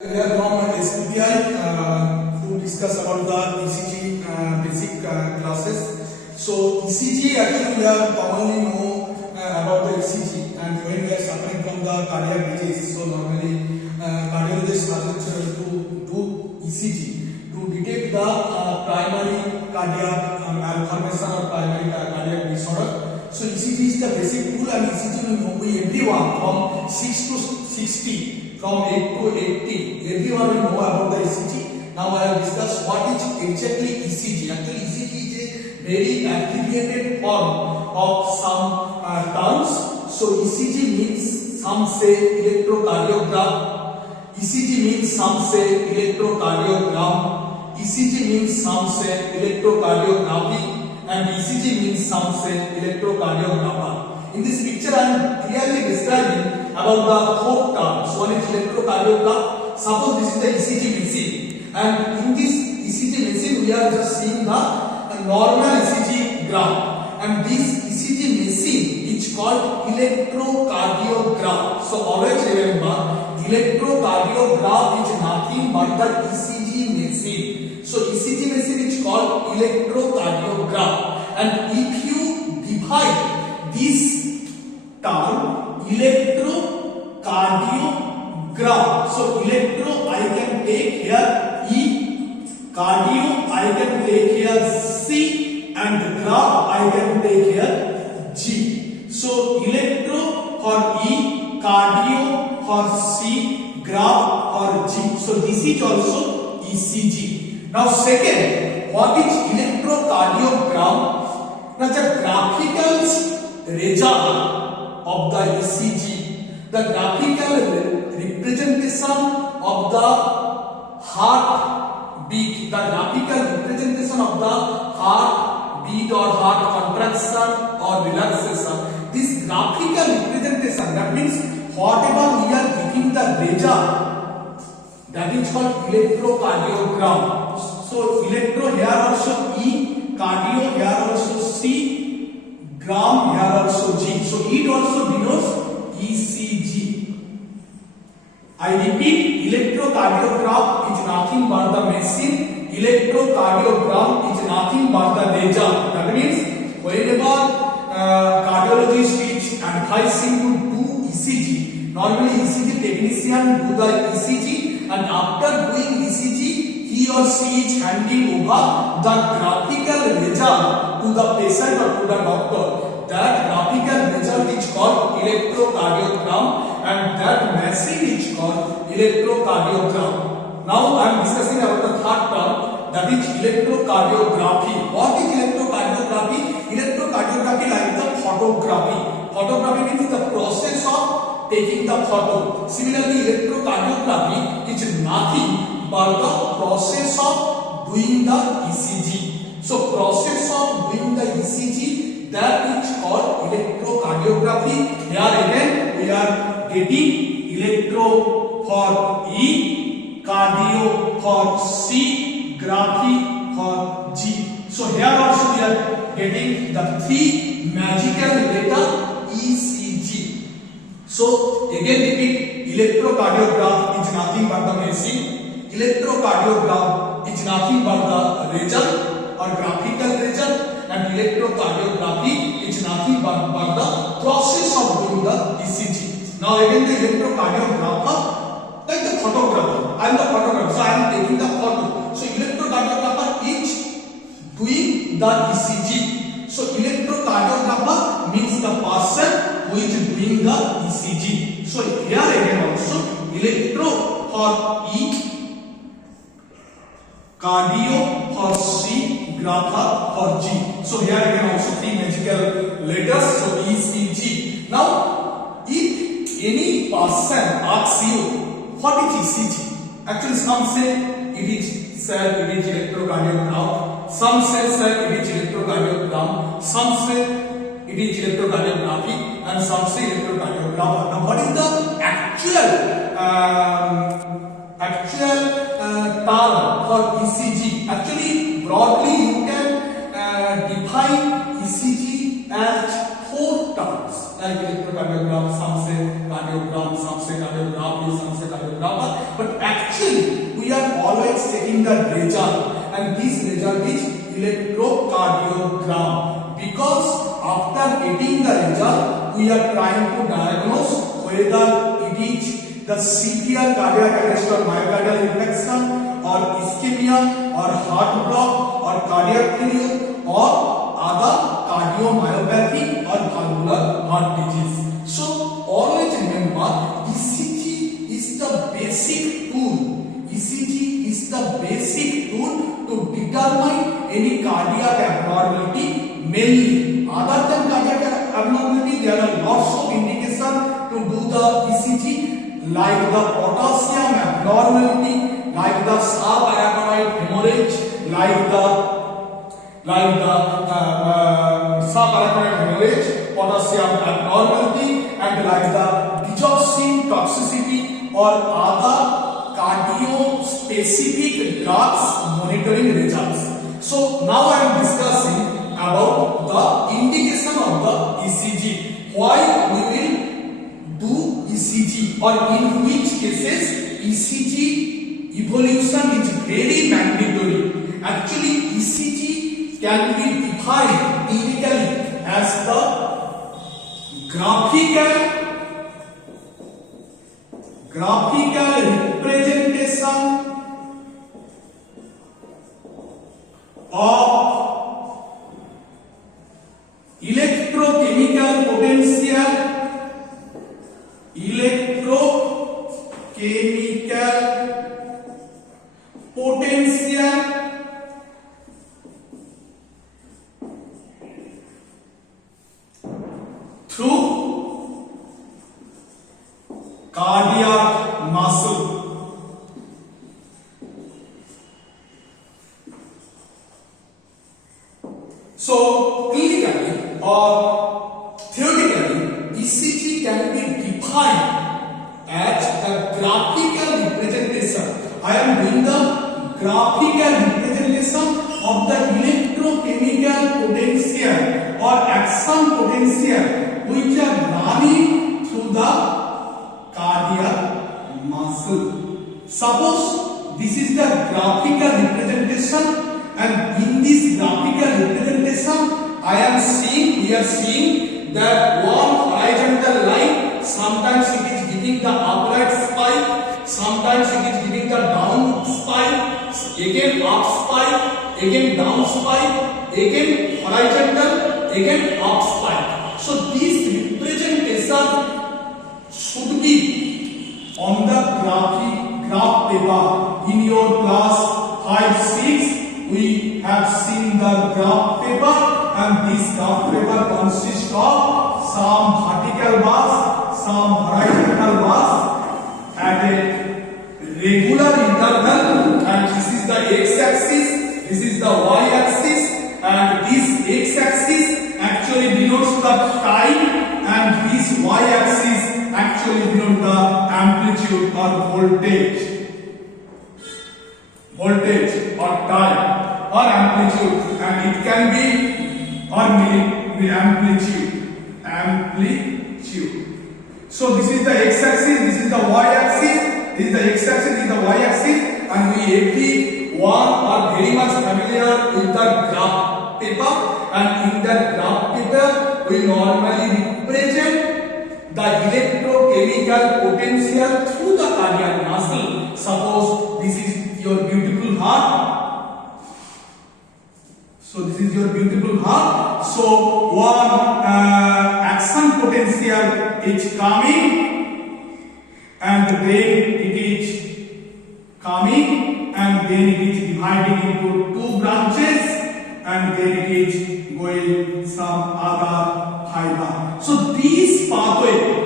We are from SBI to discuss about the ECG basic classes. So ECG actually we are commonly know about the ECG, and when we are suffering from the cardiac disease, so normally cardiologists suggest to do ECG to detect the primary cardiac malformation or primary cardiac disorder. So ECG is the basic tool, and ECG we know everyone from 6 to 60. From 8 to 80, everyone will know about the ECG. Now I will discuss what is exactly ECG. Actually, ECG is a very abbreviated form of some terms. So ECG means some say electrocardiogram. ECG means some say electrocardiogram. ECG means some say electrocardiography, and ECG means some say electrocardiographer. In this picture, I am clearly describing about the four terms. One is electrocardiogram. Suppose this is the ECG machine, and in this ECG machine we are just seeing the normal ECG graph, and this ECG machine is called electrocardiogram. So always remember, electrocardiogram is nothing but the ECG machine. So ECG machine is called electrocardiogram, and if you divide this term electrocardiogram, so electro I can take here E, cardio I can take here C, and graph I can take here G. So electro for E, cardio for C, graph for G. So this is also ECG. Now second, what is electrocardiogram? Now the graphical result of the ECG, the graphical representation of the heart beat, the graphical representation of the heart beat or heart contraction or relaxation. This graphical representation, that means whatever we are giving the result, that is called electrocardiogram. So electro here also E, cardio here also C, gram here also G. So it also denotes ECG. I repeat, electrocardiogram is nothing but the machine. Electrocardiogram is nothing but the result. That means whenever cardiologist is advising to do ECG, normally ECG technician do the ECG, and after doing ECG, he or she is handing over the graphical result to the patient or to the doctor. That graphical result is called electrocardiogram, and that machine is called electrocardiogram. Now I am discussing about the third term, that is electrocardiography. What is electrocardiography? Electrocardiography like the photography. Photography means the process of taking the photo. Similarly, electrocardiography is nothing but the process of doing the ECG. So process of doing the ECG, that is called electrocardiography. Here again we are getting electro for E, cardio for C, graphy for G. So here also we are getting the three magical letter ECG. So again repeat, electrocardiogram is nothing but the machine. Electrocardiogram is nothing but the result or graphical result, and electrocardiography is nothing but the process of doing the ECG. Now again the electrocardiographer, like the photographer. I am the photographer, so I am taking the photo. So electrocardiographer is doing the ECG. So electrocardiographer means the person who is doing the ECG. So here again also electro for E, cardio for C, grapher for G. So here again also three magical letters. So ECG. Now, if any person asks you what is ECG, actually some say it is, sir, it is electrocardiogram. Some say, sir, it is electrocardiogram. Some say it is electrocardiography, and some say electrocardiographer. Now, what is the actual term for ECG? Actually, broadly you can define ECG as four terms, like electrocardiogram, some say cardiogram, some say cardiography, some say cardiographer. But actually getting the result, and this result is electrocardiogram. Because after getting the result, we are trying to diagnose whether it is the severe cardiac arrest or myocardial infarction or ischemia or heart block or cardiac failure or other cardiomyopathy or valvular heart disease. So always remember, ECG is the basic tool. ECG is the basic tool to determine any cardiac abnormality. Mainly, other than cardiac abnormality, there are lots of indication to do the ECG, like the potassium abnormality, like the subarachnoid hemorrhage, like the subarachnoid hemorrhage, potassium abnormality, and like the digoxin toxicity or other cardio-specific drugs monitoring results. So now I am discussing about the indication of the ECG. Why we will do ECG, or in which cases ECG evolution is very mandatory. Actually, ECG can be defined clinically as the graphical representation of electrochemical potential through cardiac muscle. So clinically or theoretically, ECG can be defined as a graphical representation. I am doing the graphical representation of the electrochemical potential or action potential which are running through the cardiac muscle. Suppose this is the graphical representation, and in this graphical representation we are seeing that one horizontal line, sometimes it is giving the upright spike, sometimes it is giving the down spike, again up spike, again down spike, again horizontal, again up spike. So this representation should be on the graph paper. In your class 5-6 we have seen the graph paper, and this graph paper consists of some vertical bars, some horizontal bars at a regular interval, and this is the x-axis, this is the y-axis, and this x-axis actually denotes the time, and this y-axis actually denotes the amplitude or voltage or time or amplitude, and it can be or amplitude. So this is the x-axis, this is the y-axis, this is the x-axis, this is the y-axis, and we everyone are very much familiar with the graph paper, and in that graph paper we normally represent the electrochemical potential through the cardiac muscle. Suppose this is your beautiful heart. So this is your beautiful heart. So one action potential is coming, and then it is coming, and then it is dividing into two branches, and then it is going some other fiber. So this pathway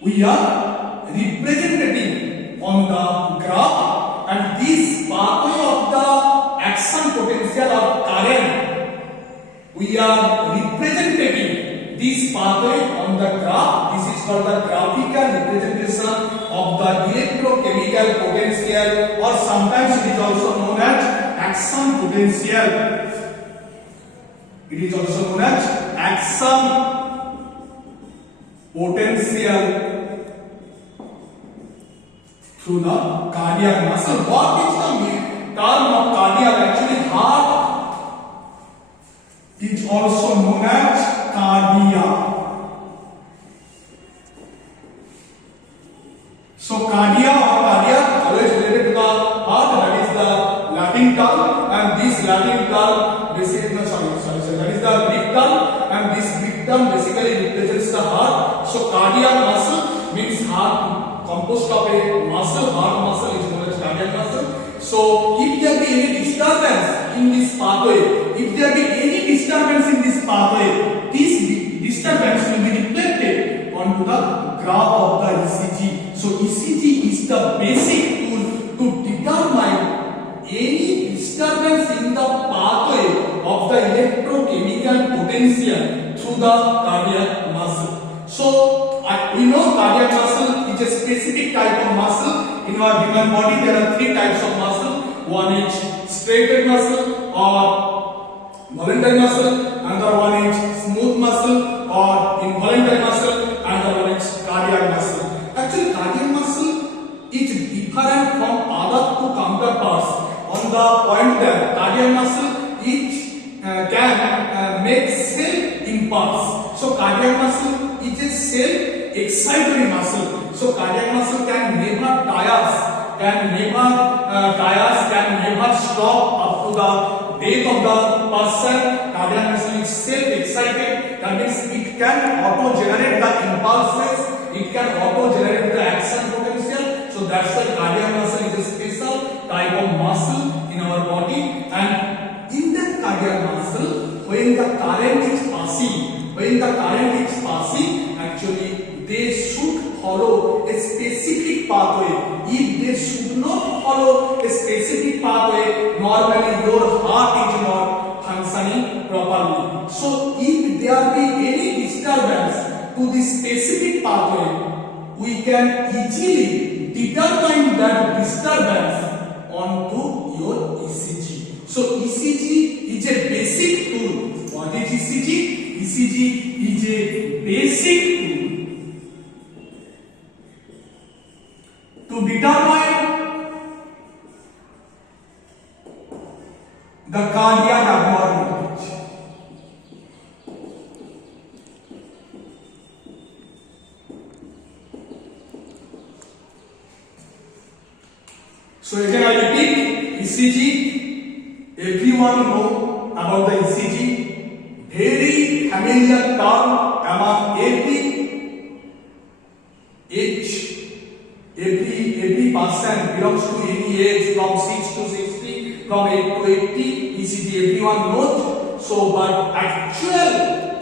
we are representing on the graph, and this pathway of the action potential or current we are representing this pathway on the graph. This is called the graphical representation of the electrochemical potential, or sometimes it is also known as action potential. It is also known as action potential. through the cardiac muscle. What is the term of cardiac? Actually, heart is also known as cardia. So cardia or cardiac always related to the heart, that is the Latin term, and this Latin term basically that is the Greek term, and this Greek term basically represents the heart. So cardiac muscle means heart, composed of a muscle. Heart muscle is known as cardiac muscle. So if there be any disturbance in this pathway, this disturbance will be reflected onto the graph of the ECG. So ECG is the basic tool to determine any disturbance in the pathway of the electrochemical potential through the cardiac muscle. So we know cardiac muscle is a specific type of muscle. In our human body there are three types of muscle. One is striated muscle or voluntary muscle, another one is smooth muscle or involuntary muscle, another one is cardiac muscle. Actually, cardiac muscle is different from other two counterparts on the point that cardiac muscle can make cell impulse. So cardiac muscle is a cell excitatory muscle. So cardiac muscle can never tires, can never stop up to the death of the person. Cardiac muscle is self-excited. That means it can auto-generate the impulses. It can auto-generate the action potential. So that's why cardiac muscle is a special type of muscle in our body. And in that cardiac muscle, when the current is passing, actually they should follow a specific pathway. If they should not follow a specific pathway, normally your heart is not functioning properly. So if there be any disturbance to the specific pathway, we can easily determine that disturbance onto your ECG. So ECG is a basic tool. What is ECG? ECG is a basic tool to determine the cardiac abnormalities. So again I repeat, ECG, everyone know about the ECG, very familiar term among every person belongs to any age from 6 to 60, from 8 to 80. ECG everyone knows. So but actual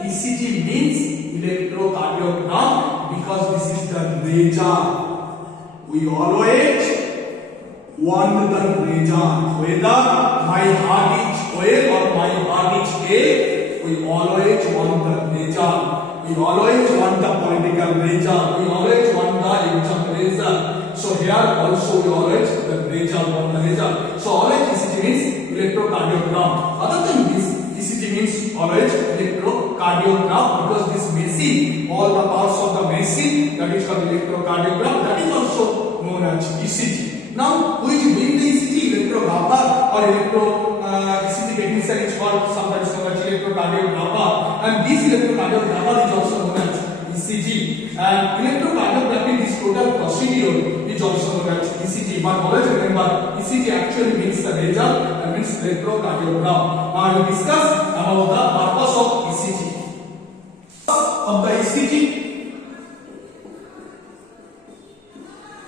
ECG means electrocardiogram, because this is the result. We always want the result. Whether my heart is well or my heart is ill, we always want the result. We always want the political result. We always want the exam result. So here also we always the result, want the result. So always ECG means electrocardiogram. Other than this, ECG means always electrocardiogram, because this machine, all the parts of the machine, that is called electrocardiogram, that is also known as ECG. Now, who is doing the ECG? Electrographer or ECG technician is called, sometimes called electrocardiographer, and this electrocardiographer is also known as ECG. And electrocardiography, this total procedure is also known as ECG. But always remember, ECG actually means the result, that means electrocardiogram. Now we discuss about the purpose of ECG. Of the ECG,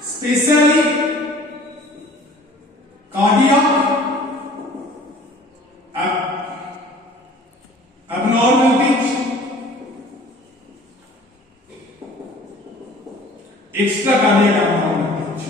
specially cardiac abnormalities, extra cardiac abnormalities.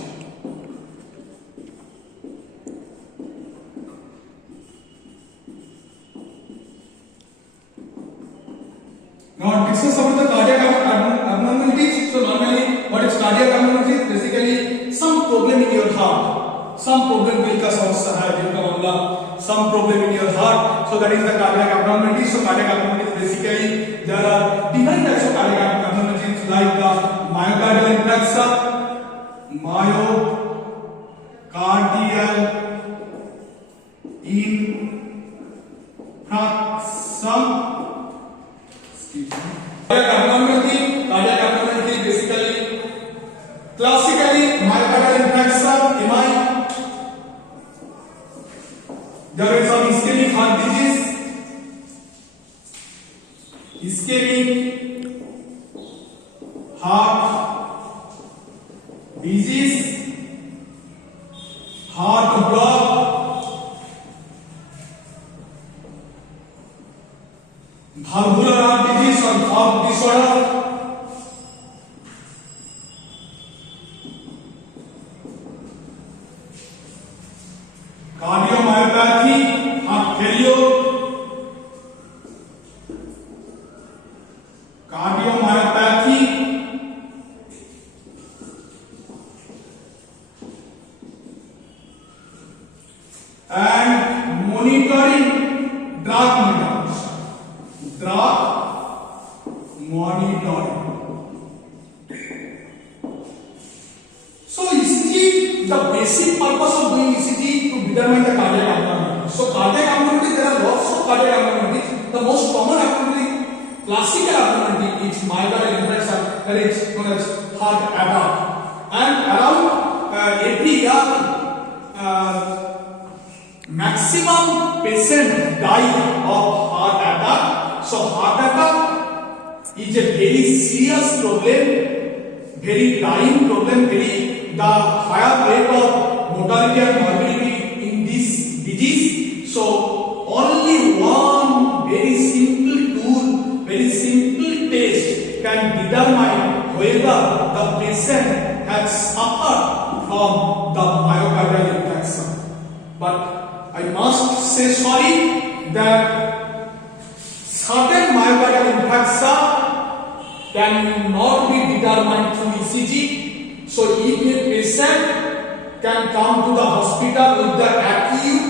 Now discuss about the cardiac abnormalities. So normally, what is cardiac abnormalities? Basically, some problem in your heart. Some problem दिल का समस्या है, दिल का मामला, some problem in your heart. So that is the cardiac abnormalities. So cardiac abnormalities basically there are different types of cardiac abnormalities like the myocardial infarction, cardiac infarction. Cardiac abnormality basically, classically myocardial infarction, MI. There is some ischemic heart disease, ischemic heart disease, heart block, valvular heart disease or valve disorder, cardiomyopathy, heart failure, cardiomyopathy, and monitoring drug monitoring. Drug monitoring. So ECG, the basic purpose of doing ECG to determine the cardiac abnormality. So cardiac abnormality, there are lots of cardiac abnormalities. The most common abnormality, classical abnormality, is myocardial infarction, that is known as heart attack. And around every year, maximum patient die of heart attack. So heart attack is a very serious problem, very dying problem, very the higher rate of mortality and morbidity in this disease. So only one very simple tool, very simple test can determine whether the patient has suffered from the myocardial infarction. But I must say sorry that certain myocardial infarction cannot be determined through ECG. So if a patient can come to the hospital with the acute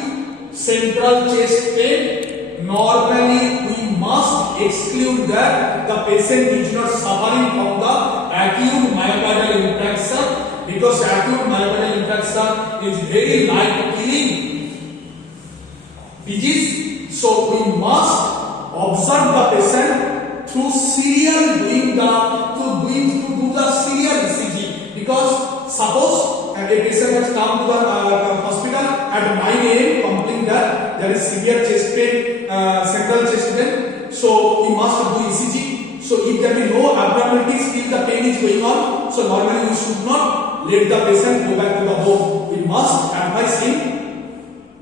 central chest pain, normally we must exclude that the patient is not suffering from the acute myocardial infarction, because acute myocardial infarction is very life killing disease. So we must observe the patient through serial doing the to do the serial ECG. Because suppose a patient has come to the hospital at 9 a.m. complaining that there is severe chest pain, central chest pain, so we must do ECG. So if there is no abnormalities, still the pain is going on, so normally we should not let the patient go back to the home. We must advise him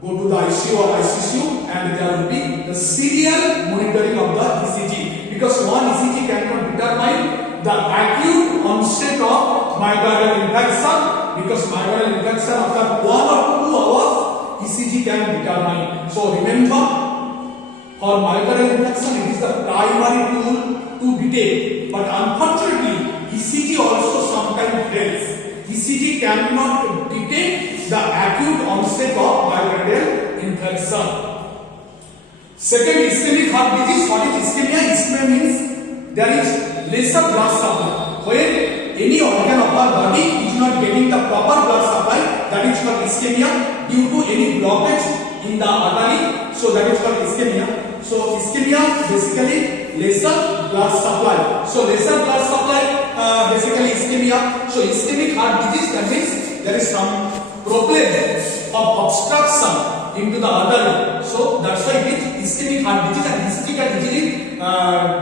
go to the ICU or ICCU, and there will be the serial monitoring of the ECG, because one ECG cannot determine the acute onset of myocardial infarction, because myocardial infarction after 1 or 2 hours ECG can determine. So remember, for myocardial infarction it is the primary tool to detect, but unfortunately ECG also sometimes fails. ECG cannot detect the acute onset of myocardial infarction. Second, ischemic heart disease. What is ischemia? Ischemia means there is lesser blood supply. When any organ of our body is not getting the proper blood supply, that is called ischemia, due to any blockage in the artery. So that is called ischemia. So ischemia basically lesser blood supply. So lesser blood supply basically ischemia. So ischemic heart disease, that means there is some problem of obstruction into the artery. So that's why it is ischemic heart disease, and ECG can easily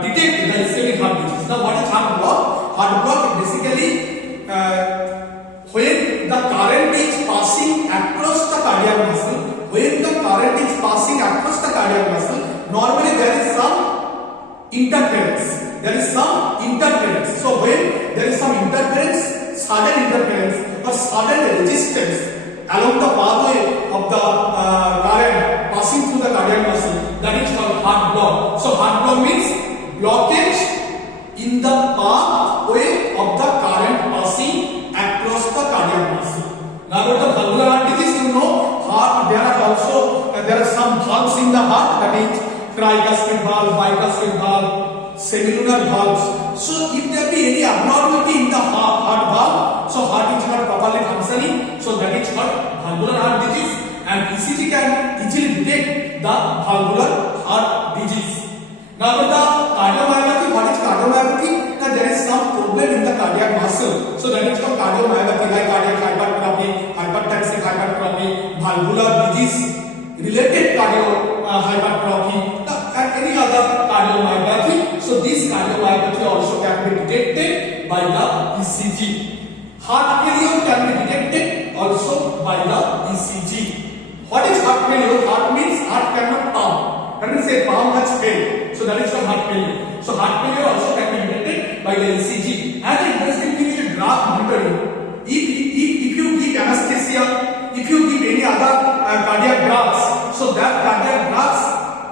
detect the ischemic heart disease. Now what is heart block? Heart block basically when the current is passing across the cardiac muscle. When the current is passing across the cardiac muscle, normally there is some interference. So when there is some interference, sudden interference or sudden resistance along the pathway of the current passing through the cardiac muscle, that is called heart block. So heart block means blockage in the pathway of the current passing across the cardiac muscle. Now about the valvular heart disease, you know, heart, there are some valves in the heart, that is tricuspid valve, bicuspid valve, semilunar valves. So if there be any abnormality in the heart valve, so heart is not properly functioning, so that is called will detect the valvular heart disease. Now about the cardiomyopathy, what is cardiomyopathy? Now there is some problem in the cardiac muscle, so that is called cardiomyopathy, like cardiac hypertrophy, hypertensive hypertrophy, valvular disease related hypertrophy, and any other cardiomyopathy. So this cardiomyopathy also can be detected by the ECG. Heart failure can be detected also by the ECG. What is heart failure? Heart means heart cannot pump. That means a pump has failed. So that is called heart failure. So heart failure also can be detected by the ECG. And the interesting thing is drug monitoring. If you give anesthesia, if you give any other cardiac drugs, so that cardiac drugs,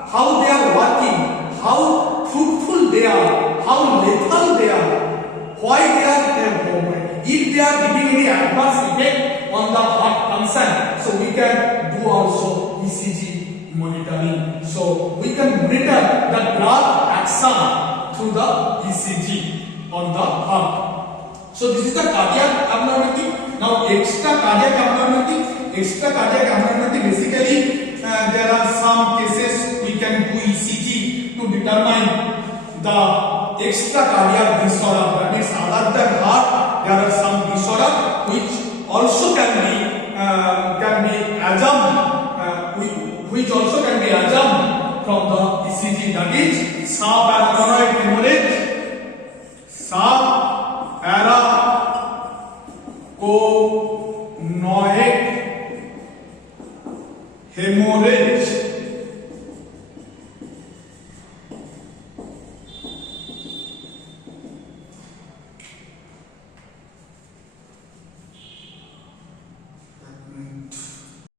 how they are working, how fruitful they are, how lethal they are, why they are if they are giving any adverse effect on the heart function, so we can do also ECG monitoring. So we can monitor the drug action through the ECG on the heart. So this is the cardiac abnormality. Now extra cardiac abnormality. Extra cardiac abnormality, basically there are some cases we can do ECG to determine the extra cardiac disorder. That means other than heart, there are some disorder which also can be assumed, which also can be assumed from the ECG. That is subarachnoid hemorrhage, subarachnoid hemorrhage.